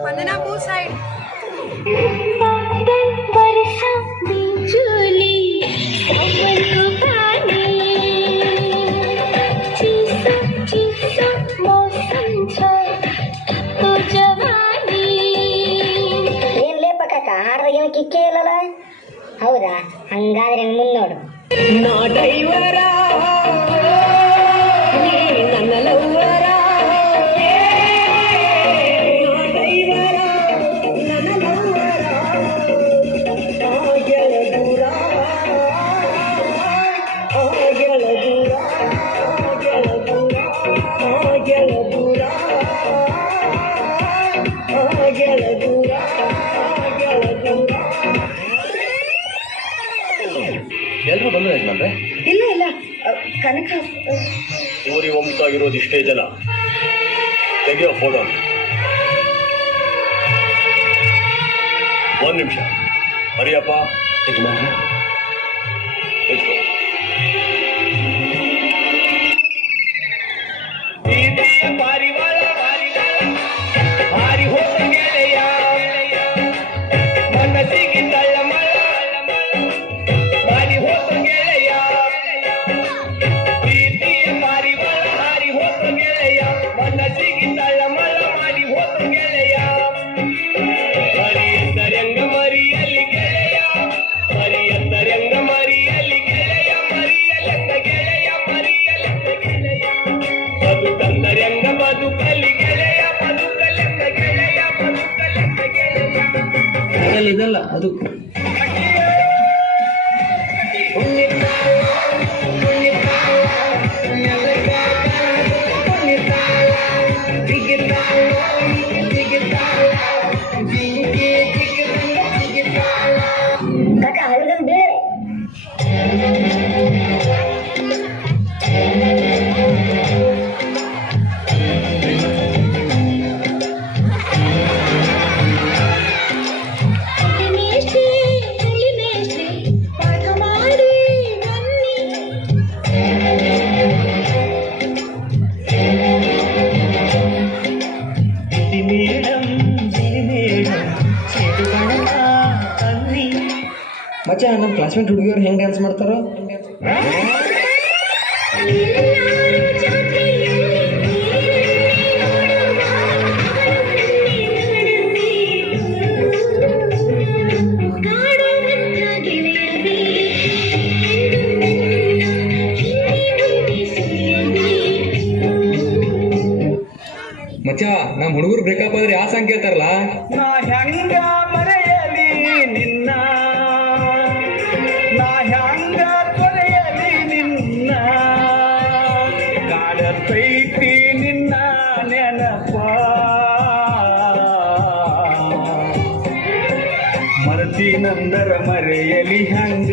Spandana both side ಕಿಕ್ಕೆ ಇಲ್ಲಲ್ಲ. ಹೌದಾ? ಹಂಗಾದ್ರೆ ಮುಂದೋಡು. ನಾ ಡೈವರ ನನ್ನ ಲವ್ವರ, ಡೈವರ ನನ್ನ ಲವ್ವರ, ಗೆಳ ದೂರ ಗೆಳ ದೂರ ಗೆಳ ದೂರ ಗೆಳ ದೂರ ಗೆಳ ದೂರ ಗೆಳ ದೂರ. ಎಲ್ರು ಬಂದು ಯಜಮಾನ್ರೆ? ಇಲ್ಲ ಇಲ್ಲ, ಕನಕ ಊರಿ ಒಮ್ಮತಾಗಿರೋದು ಇಷ್ಟೇ ಜನ. ತೆಗೆಯೋ ಫೋಟೋ. ಒಂದು ನಿಮಿಷ ಹರಿಯಪ್ಪ. ಯಜಮಾನ್ರೆ ಎತ್ಕೋ. ಭಾರಿ ಹೋದ ಗೆಳೆಯ ಮನಸ್ಸಿಗೆ ತಳ್ಳಮಳ, ಭಾರಿ ಹೋದ ಗೆಳೆಯ ಪ್ರೀತಿಯ ಪಾರಿವಾಳ, ಹಾರಿ ಹೋದ ಗೆಳೆಯ ಮನಸ್ಸಿಗೆ ತಳ್ಳಮಳ, ಮಾಡಿ ಹೋದ ಗೆಳೆಯ. ಮರಿಯಂದರಂಗ ಮರಿಯಲ್ಲಿ ಗೆಳೆಯ, ಮರಿಯಂದರಂಗ ಮರಿಯಲ್ಲಿ ಗೆಳೆಯ, ಮರಿಯಲೆಂದ ಗೆಳೆಯ, ಮರಿಯಲೆಂದ ಗೆಳೆಯ. ಬದುಕಂದರಂಗ ಬದುಕಲಿ ಗೆಳೆಯ, ಬದುಕಲೆಂದ ಗೆಳೆಯ, ಬದುಕಲೆಂದ ಗೆಳೆಯ. ಇದಲ್ಲ ಅದು ಕಾಕ ಹರಿದನ್ ಬೇರೆ. ಮಚ್ಚ, ನಮ್ಮ ಕ್ಲಾಸ್ಮೇಟ್ ಹುಡುಗಿಯವ್ರು ಹೆಂಗೆ ಡ್ಯಾನ್ಸ್ ಮಾಡ್ತಾರೋ? ಮಚ್ಚ, ನಮ್ಮ ಹುಡುಗರು ಬ್ರೇಕಪ್ ಆದ್ರೆ ಯಾವ ಸಾಂಗ್ ಕೇಳ್ತಾರಲ್ಲ? ನಾ ಹೆಂಗ ಮರೆಯಲಿ ನಿನ್ನ, ನಾ ಹೆಂಗ ತೊರೆಯಲಿ ನಿನ್ನ, ಕಾಡತೈತಿ ನಿನ್ನ ನೆನಪ, ಮರತಿನಂದರ ಮರೆಯಲಿ ಹಂಗ,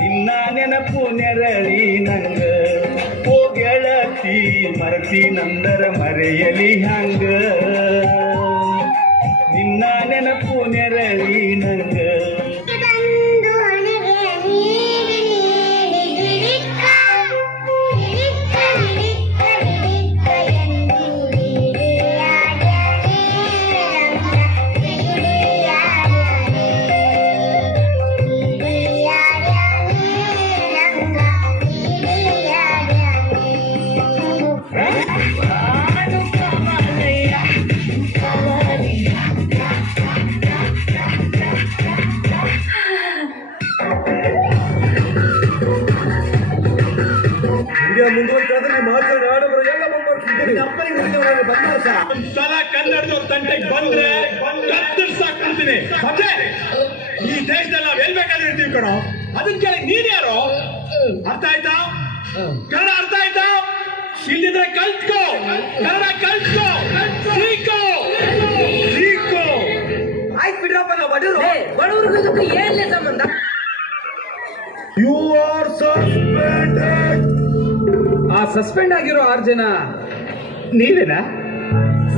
ನಿನ್ನ ನೆನಪು ನೆರಳಿ ನಂಗ. ಓ ಗೆಳತಿ ಮರತಿನಂದರ ಮರೆಯಲಿ ಹಂಗ, ನಿನ್ನ ನೆನಪು ನೆರಳಿ ನಂಗ. ಸಲ ಕನ್ನಡದವ್ರ ತಂಟೆಗೆ ಬಂದ್ರೆ ಕತ್ತರಿಸಾಕ್ಬಿಡ್ತೀನಿ. ಈ ದೇಶದಲ್ಲಿ ನಾವ್ ಎಲ್ ಬೇಕಾದ್ರೆ ಇರ್ತೀವಿ ಕಣೋ. ಅದಕ್ಕೆ ನೀನ್ ಯಾರೋ? ಅರ್ಥ ಆಯ್ತಾ? ಕನ್ನಡ ಅರ್ಥ ಆಯ್ತಾ? ಇಲ್ಲಿದ್ರೆ ಕಲ್ತ್ಕೋ, ಕನ್ನಡ ಕಲ್ತ್ಕೋ, ಸೀಕೋ ಸೀಕೋ. ಆಯ್ತು ಬಿಡ್ರಪ್ಪ, ನಾವು ಬಡವ್ರಿಗೂ ಏನ್ಲೇ ಸಂಬಂಧ? You are suspended. ಆ ಸಸ್ಪೆಂಡ್ ಆಗಿರೋ 6 ಜನ ನೀವೇನಾ?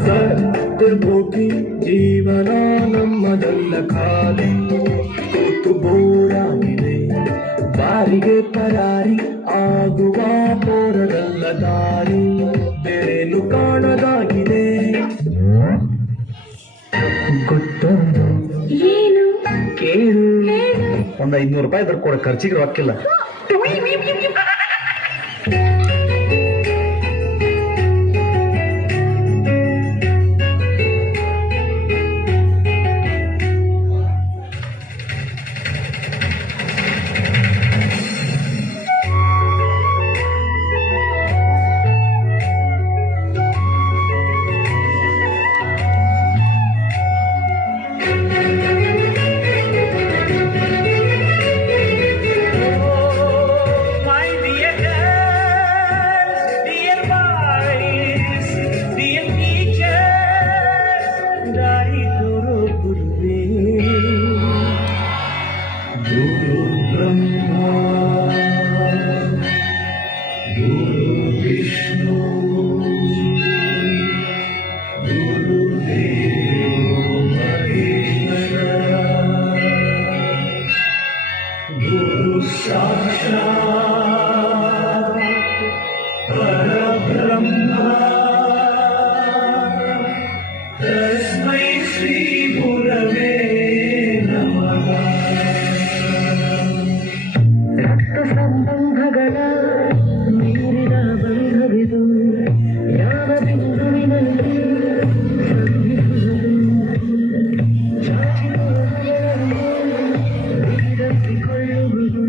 ಸತ್ಯ ಹೋಗಿ ಜೀವನ ನಮ್ಮದಲ್ಲ ಖಾಲಿ ಕೂತು ಬೋರಾಗಿದೆ ಬಾರಿಗೆ ಪರಾರಿ ಆಗುವ ಪೋರದಲ್ಲ ದಾರಿ ಬೇರೇನು ಕಾಣದಾಗಿದೆ ಗೊತ್ತೊಂದು ಏನು ಕೇಳು ಒಂದು 500 ರೂಪಾಯಿ ಇದ್ರ ಕೊಡ ಖರ್ಚಿಗೆ ರೊಕ್ಕಿಲ್ಲ ಸಂಬಂಧಗಳ ಮೀರಿದ ಬಂಧವಿದು ಯಾವ ಬಿಂದುವಿನಲ್ಲಿ ಕೊಳ್ಳುವುದು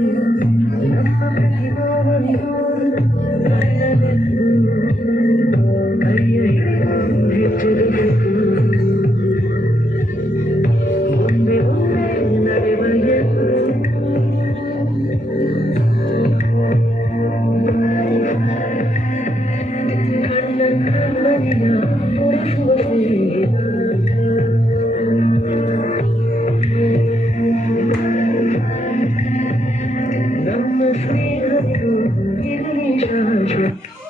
ನಮ್ಮ ಪ್ರತಿಭಾವನಿಗೂ ಕೈಯ ಹೆಜ್ಜೆಗಬೇಕು ಮುಂದೆ ಮುಂದೆ ನಡೆವ ಎಂದು ನಮ್ಮ ಸ್ನೇಹವಿದು ಇರಲಿ ಶಾಶ್ವತ